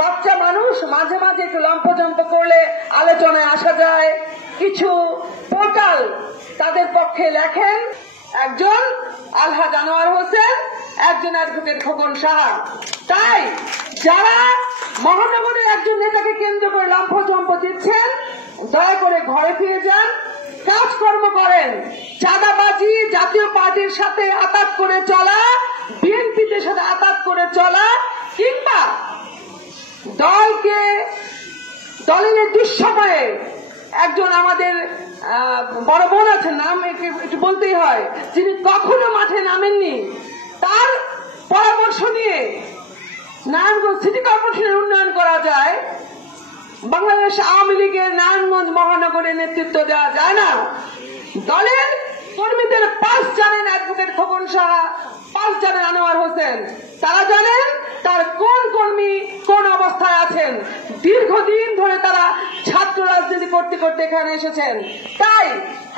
বাচ্চা মানুষ মাঝে মাঝে একটু লম্পজম্প করলে আলোচনায় আসা যায়। কিছু পোর্টাল তাদের পক্ষে লেখেন, একজন আলহাজ আনোয়ার হোসেন, একজন অ্যাডভোকেট খোকন সাহা। তাই যারা মহানগরের একজন নেতাকে কেন্দ্র করে লম্পজম্প দিচ্ছেন, দয়া করে ঘরে ফিরে যান, কাজকর্ম করেন। চাঁদাবাজি, জাতীয় পার্টির সাথে আতাত করে চলা, বিএনপির সাথে আতাত করে চলা, কিংবা দলের দুঃসময়ে একজন আমাদের বড় বোন আছেন, নাম একটু বলতেই হয়, যিনি কখনো মাঠে নামেননি, তার পরামর্শ নিয়ে নারায়ণগঞ্জ সিটি কর্পোরেশনের উন্নয়ন করা যায়। বাংলাদেশ আওয়ামী লীগের নারায়ণগঞ্জ মহানগরে নেতৃত্ব দেওয়া যায় না। দলের কর্মীদের পাঁচ জানেন অ্যাডভোকেট খোকন সাহা, পাঁচ জানেন আনোয়ার হোসেন। তারা জানেন তার কোন কর্মী কোন অবস্থায় আছেন। দীর্ঘদিন ধরে তারা ছাত্র রাজনীতি করতে করতে এখানে এসেছেন। তাই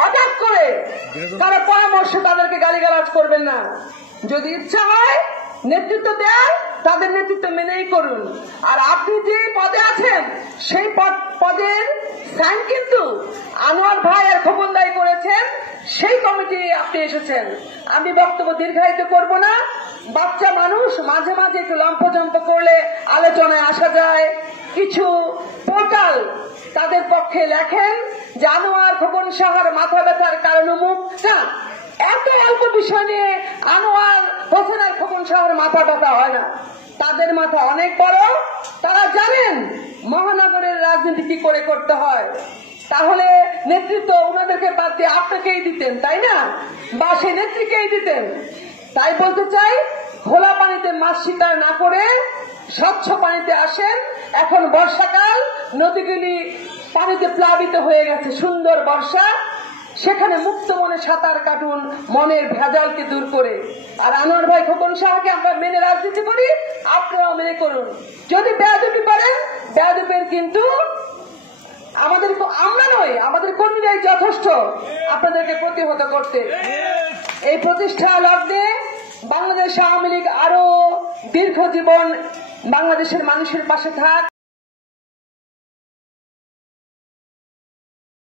হঠাৎ করে তারা পরামর্শ তাদেরকে গালিগালাজ করবেন না। যদি ইচ্ছা হয় নেতৃত্ব দেয়, তাদের নেতৃত্ব মেনেই করুন। আর আপনি যে পদে আছেন সেই পদের সাইন কিন্তু আনোয়ার ভাই আর খোকন দাই করেছেন, সেই কমিটি আপনি এসেছেন। আমি বক্তব্য দীর্ঘায়িত করব না। বাচ্চা মানুষ মাঝে মাঝে একটু লম্পজম্প করলে আলোচনায় আসা যায়। কিছু পোর্টাল তাদের পক্ষে লেখেন যে আনোয়ার খোকন সাহার মাথা ব্যথার কারণ মুখ না। এত অল্প বিষয় নিয়ে আনোয়ার হোসেন আর খোকন সাহার মাথা ব্যথা হয় না, তাদের মাথা অনেক বড়। তারা জানেন মহানগরের রাজনীতি কি করে করতে হয়। তাহলে নেতৃত্ব ওনাদেরকে বাদ দিয়ে আপনাকেই দিতেন, তাই না? বা সেই নেত্রীকেই দিতেন। তাই বলতে চাই, খোলা পানিতে মাছ শিকার না করে স্বচ্ছ পানিতে আসেন। এখন বর্ষাকাল, নদীগুলি পানিতে প্লাবিত হয়ে গেছে, সুন্দর বর্ষা, সেখানে মুক্ত মনে সাঁতার কাটুন, মনের ভেজালকে দূর করে। আর আনোয়ার ভাই খোকন সাহাকে আমরা মেনে রাজনীতি করি, আপনারাও মেনে করুন। যদি বেয়াদবি করেন, বেয়াদবের কিন্তু আমরা নই, আমাদের কর্মীরাই যথেষ্ট আপনাদেরকে প্রতিহত করতে। এই প্রতিষ্ঠা লগ্নে বাংলাদেশ আওয়ামী লীগ আরো দীর্ঘ জীবন বাংলাদেশের মানুষের পাশে থাক।